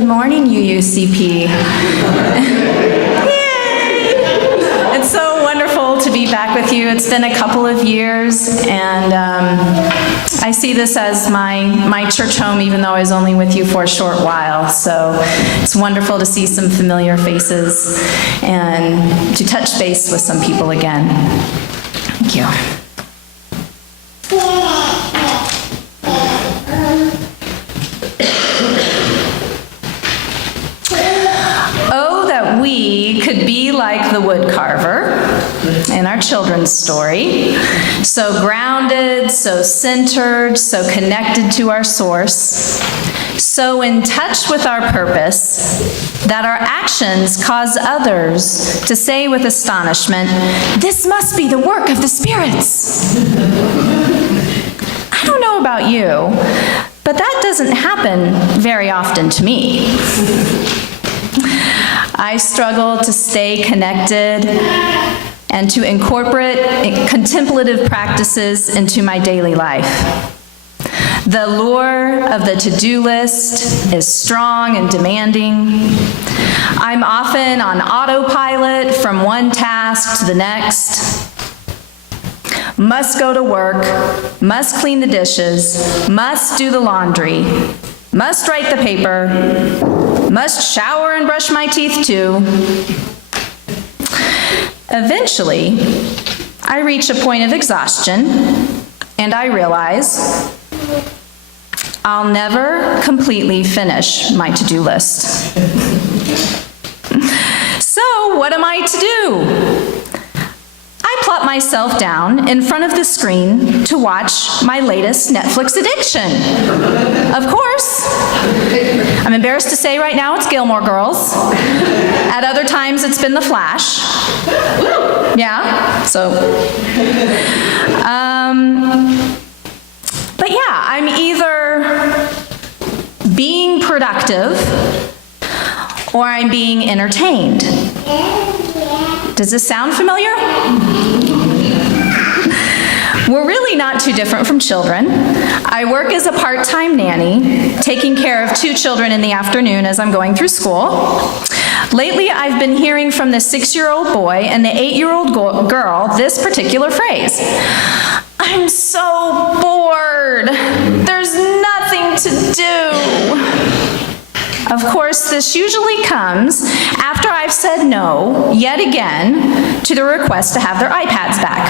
Good morning, UUCP. Yay! It's so wonderful to be back with you. It's been a couple of years, and I see this as my church home, even though I was only with you for a short while. So it's wonderful to see some familiar faces and to touch base with some people again. Thank you. Oh, that we could be like the wood carver in our children's story, so grounded, so centered, so connected to our source, so in touch with our purpose that our actions cause others to say with astonishment, "This must be the work of the spirits." I don't know about you, but that doesn't happen very often to me. I struggle to stay connected and to incorporate contemplative practices into my daily life. The lure of the to-do list is strong and demanding. I'm often on autopilot from one task to the next. Must go to work, must clean the dishes, must do the laundry, must write the paper, must shower and brush my teeth too. Eventually, I reach a point of exhaustion, and I realize I'll never completely finish my to-do list. So, what am I to do? I plop myself down in front of the screen to watch my latest Netflix addiction. Of course. I'm embarrassed to say right now it's Gilmore Girls. At other times it's been The Flash. Yeah, so. But yeah, I'm either being productive or I'm being entertained. Does this sound familiar? We're really not too different from children. I work as a part-time nanny, taking care of 2 children in the afternoon as I'm going through school. Lately, I've been hearing from the 6-year-old boy and the 8-year-old girl this particular phrase: "I'm so bored. There's nothing to do." Of course, this usually comes after I've said no, yet again, to the request to have their iPads back.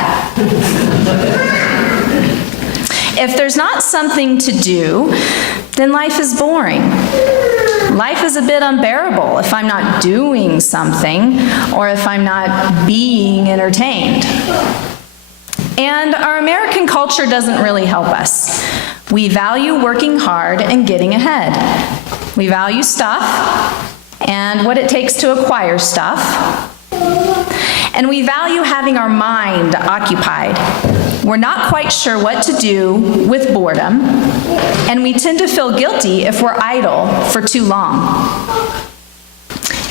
If there's not something to do, then life is boring. Life is a bit unbearable if I'm not doing something or if I'm not being entertained. And our American culture doesn't really help us. We value working hard and getting ahead. We value stuff and what it takes to acquire stuff. And we value having our mind occupied. We're not quite sure what to do with boredom, and we tend to feel guilty if we're idle for too long.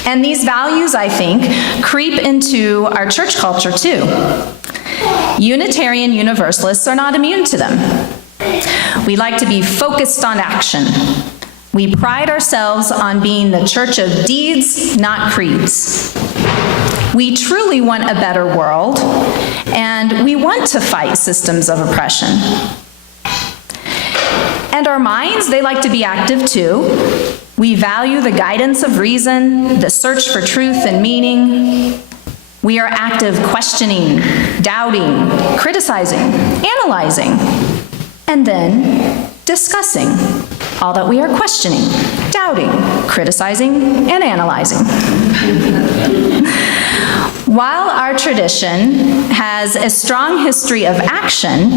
And these values, I think, creep into our church culture too. Unitarian Universalists are not immune to them. We like to be focused on action. We pride ourselves on being the church of deeds, not creeds. We truly want a better world, and we want to fight systems of oppression. And our minds, they like to be active too. We value the guidance of reason, the search for truth and meaning. We are active questioning, doubting, criticizing, analyzing, and then discussing all that we are questioning, doubting, criticizing, and analyzing. While our tradition has a strong history of action,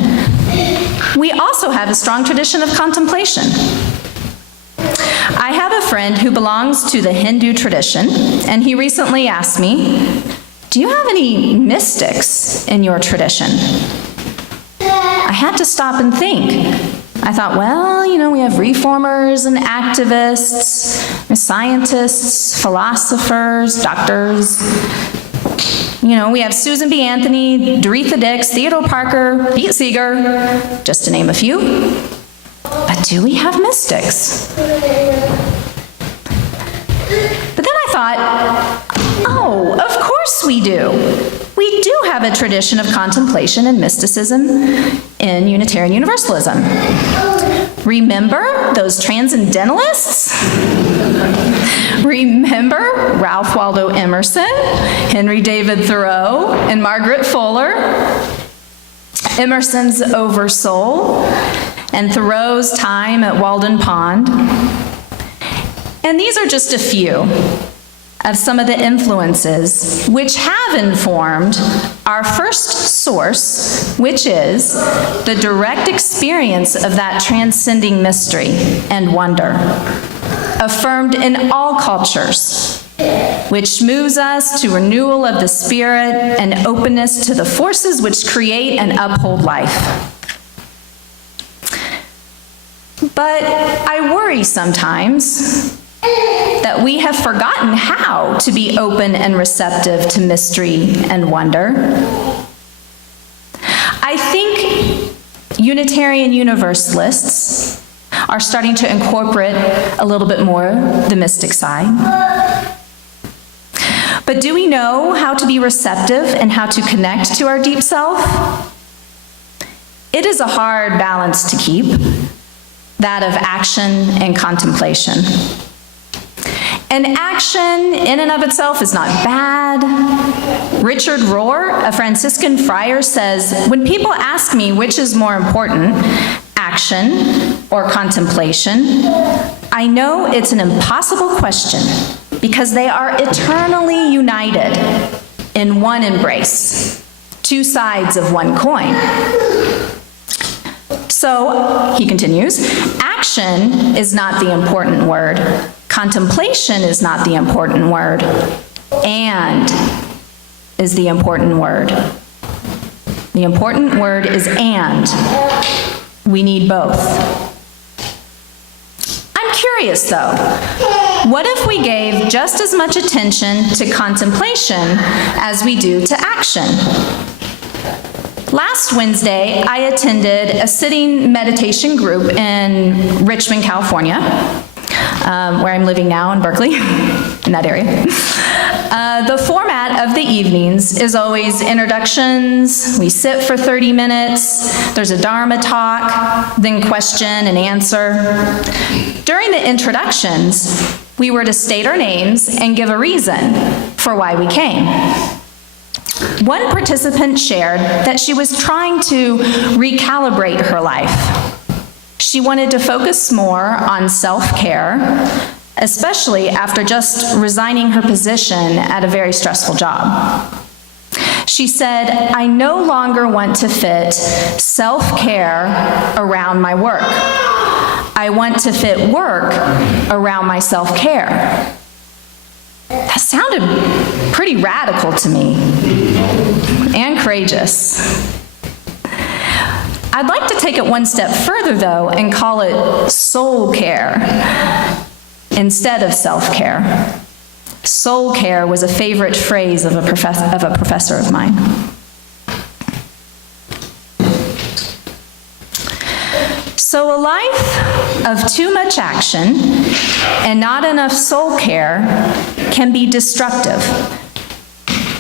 we also have a strong tradition of contemplation. I have a friend who belongs to the Hindu tradition, and he recently asked me, "Do you have any mystics in your tradition?" I had to stop and think. I thought, well, we have reformers and activists, scientists, philosophers, doctors. We have Susan B. Anthony, Doretha Dix, Theodore Parker, Pete Seeger, just to name a few. But do we have mystics? But then I thought, oh, of course we do. We do have a tradition of contemplation and mysticism in Unitarian Universalism. Remember those transcendentalists? Remember Ralph Waldo Emerson, Henry David Thoreau, and Margaret Fuller? Emerson's Oversoul, and Thoreau's time at Walden Pond. And these are just a few of some of the influences which have informed our first source, which is the direct experience of that transcending mystery and wonder, affirmed in all cultures, which moves us to renewal of the spirit and openness to the forces which create and uphold life. But I worry sometimes that we have forgotten how to be open and receptive to mystery and wonder. I think Unitarian Universalists are starting to incorporate a little bit more the mystic side. But do we know how to be receptive and how to connect to our deep self? It is a hard balance to keep, that of action and contemplation. And action in and of itself is not bad. Richard Rohr, a Franciscan friar, says, when people ask me which is more important, action or contemplation, I know it's an impossible question because they are eternally united in one embrace, two sides of one coin. So, he continues, action is not the important word. Contemplation is not the important word. And is the important word. The important word is and. We need both. I'm curious though, what if we gave just as much attention to contemplation as we do to action? Last Wednesday, I attended a sitting meditation group in Richmond, California, where I'm living now in Berkeley, in that area. The format of the evenings is always introductions, we sit for 30 minutes, there's a Dharma talk, then question and answer. During the introductions, we were to state our names and give a reason for why we came. One participant shared that she was trying to recalibrate her life. She wanted to focus more on self-care, especially after just resigning her position at a very stressful job. She said, I no longer want to fit self-care around my work. I want to fit work around my self-care. That sounded pretty radical to me and courageous. I'd like to take it one step further, though, and call it soul care instead of self-care. Soul care was a favorite phrase of a professor of mine. So a life of too much action and not enough soul care can be destructive,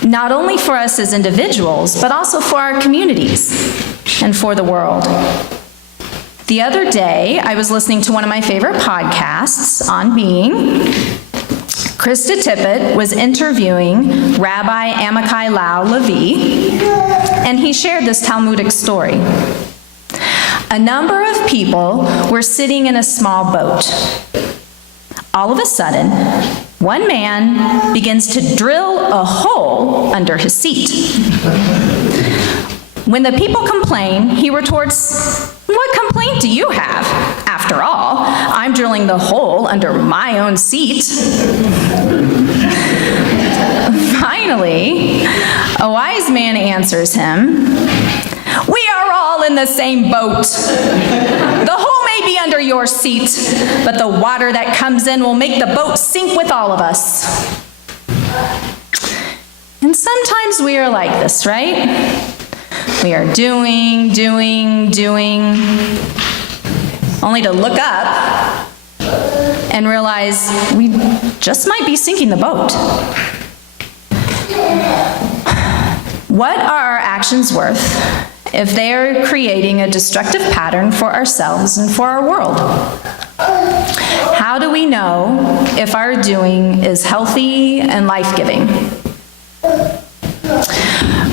not only for us as individuals, but also for our communities and for the world. The other day, I was listening to one of my favorite podcasts on being. Krista Tippett was interviewing Rabbi Amichai Lau Levi, and he shared this Talmudic story. A number of people were sitting in a small boat. All of a sudden, one man begins to drill a hole under his seat. When the people complain, he retorts, "What complaint do you have? After all, I'm drilling the hole under my own seat." Finally, a wise man answers him, "We are all in the same boat. The hole may be under your seat, but the water that comes in will make the boat sink with all of us." And sometimes we are like this, right? We are doing, only to look up and realize we just might be sinking the boat. What are our actions worth if they are creating a destructive pattern for ourselves and for our world? How do we know if our doing is healthy and life-giving?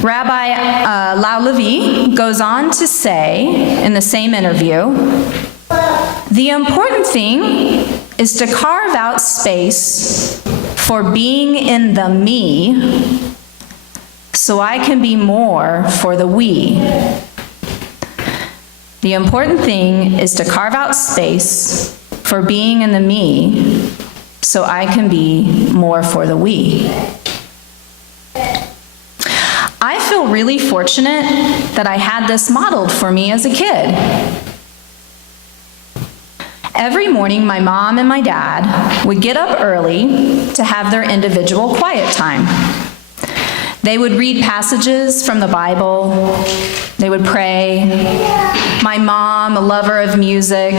Rabbi Lau Levi goes on to say in the same interview, the important thing is to carve out space for being in the me so I can be more for the we. The important thing is to carve out space for being in the me so I can be more for the we. I feel really fortunate that I had this modeled for me as a kid. Every morning, my mom and my dad would get up early to have their individual quiet time. They would read passages from the Bible. They would pray. My mom, a lover of music,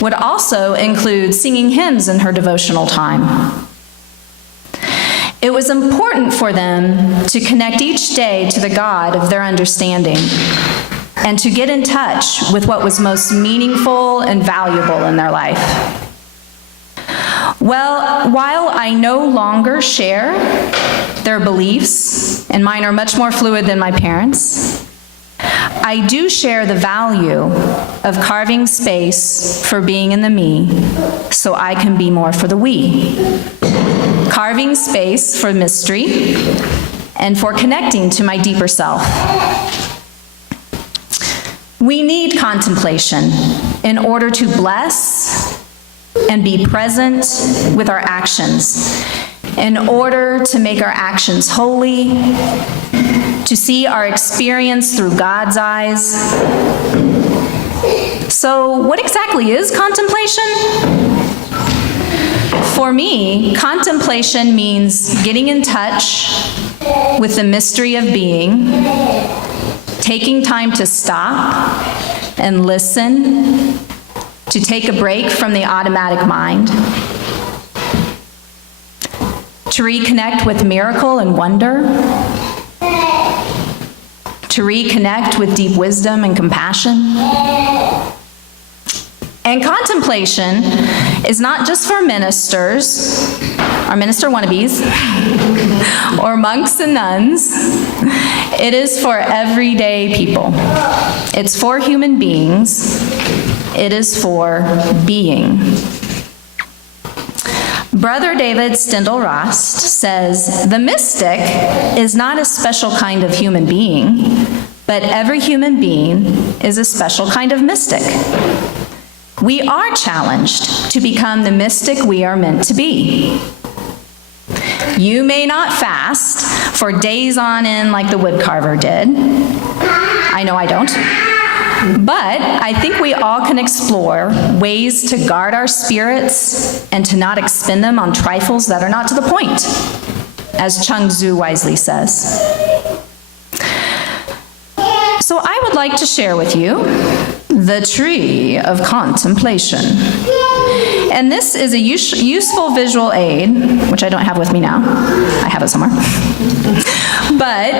would also include singing hymns in her devotional time. It was important for them to connect each day to the God of their understanding and to get in touch with what was most meaningful and valuable in their life. Well, while I no longer share their beliefs, and mine are much more fluid than my parents', I do share the value of carving space for being in the me so I can be more for the we. Carving space for mystery and for connecting to my deeper self. We need contemplation in order to bless and be present with our actions, in order to make our actions holy, to see our experience through God's eyes. So, what exactly is contemplation? For me, contemplation means getting in touch with the mystery of being, taking time to stop and listen, to take a break from the automatic mind, to reconnect with miracle and wonder, to reconnect with deep wisdom and compassion. And contemplation is not just for ministers, or minister wannabes, or monks and nuns. It is for everyday people. It's for human beings. It is for being. Brother David Stendel-Rast says, the mystic is not a special kind of human being, but every human being is a special kind of mystic. We are challenged to become the mystic we are meant to be. You may not fast for days on end like the woodcarver did. I know I don't. But I think we all can explore ways to guard our spirits and to not expend them on trifles that are not to the point, as Chung Tzu wisely says. So I would like to share with you the tree of contemplation. And this is a useful visual aid, which I don't have with me now. I have it somewhere. But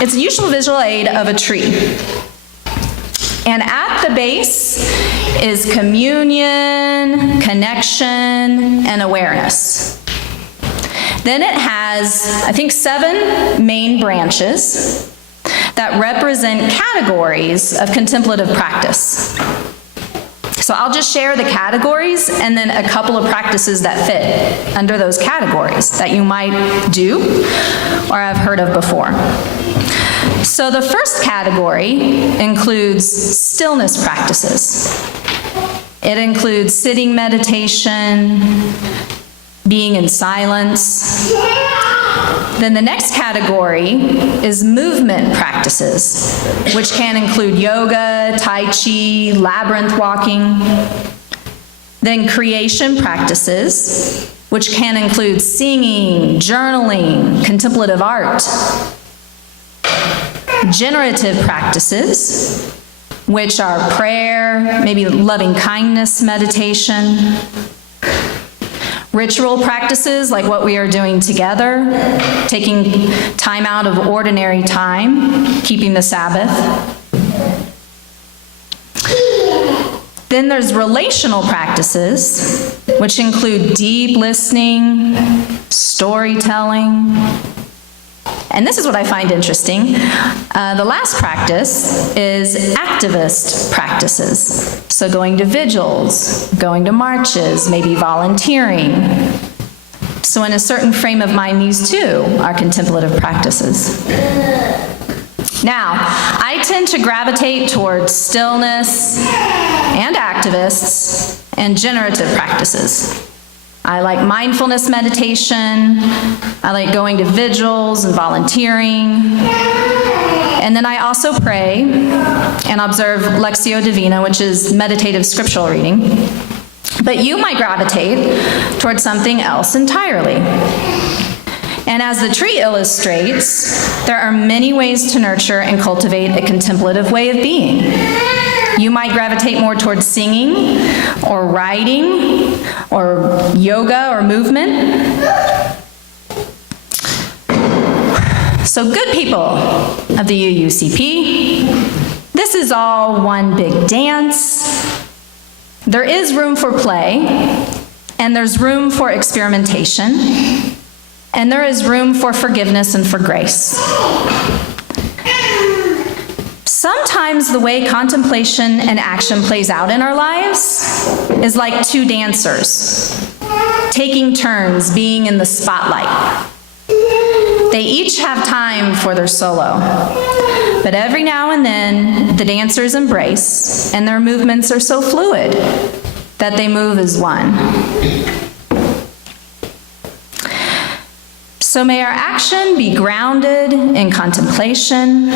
it's a useful visual aid of a tree. And at the base is communion, connection, and awareness. Then it has, I think, 7 main branches that represent categories of contemplative practice. So I'll just share the categories and then a couple of practices that fit under those categories that you might do or have heard of before. So the first category includes stillness practices. It includes sitting meditation, being in silence. Then the next category is movement practices, which can include yoga, tai chi, labyrinth walking. Then creation practices, which can include singing, journaling, contemplative art. Generative practices, which are prayer, maybe loving kindness meditation, ritual practices like what we are doing together, taking time out of ordinary time, keeping the Sabbath. Then there's relational practices, which include deep listening, storytelling. And this is what I find interesting. The last practice is activist practices. So going to vigils, going to marches, maybe volunteering. So in a certain frame of mind, these too are contemplative practices. Now, I tend to gravitate towards stillness and activists and generative practices. I like mindfulness meditation. I like going to vigils and volunteering. And then I also pray and observe Lectio Divina, which is meditative scriptural reading. But you might gravitate towards something else entirely. And as the tree illustrates, there are many ways to nurture and cultivate a contemplative way of being. You might gravitate more towards singing, or writing, or yoga, or movement. So good people of the UUCP, this is all one big dance. There is room for play, and there's room for experimentation, and there is room for forgiveness and for grace. Sometimes the way contemplation and action plays out in our lives is like two dancers, taking turns being in the spotlight. They each have time for their solo, but every now and then the dancers embrace, and their movements are so fluid that they move as one. So may our action be grounded in contemplation,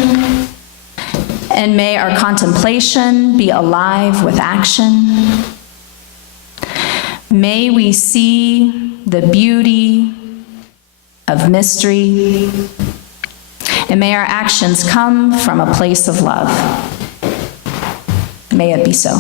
and may our contemplation be alive with action. May we see the beauty of mystery, and may our actions come from a place of love. May it be so.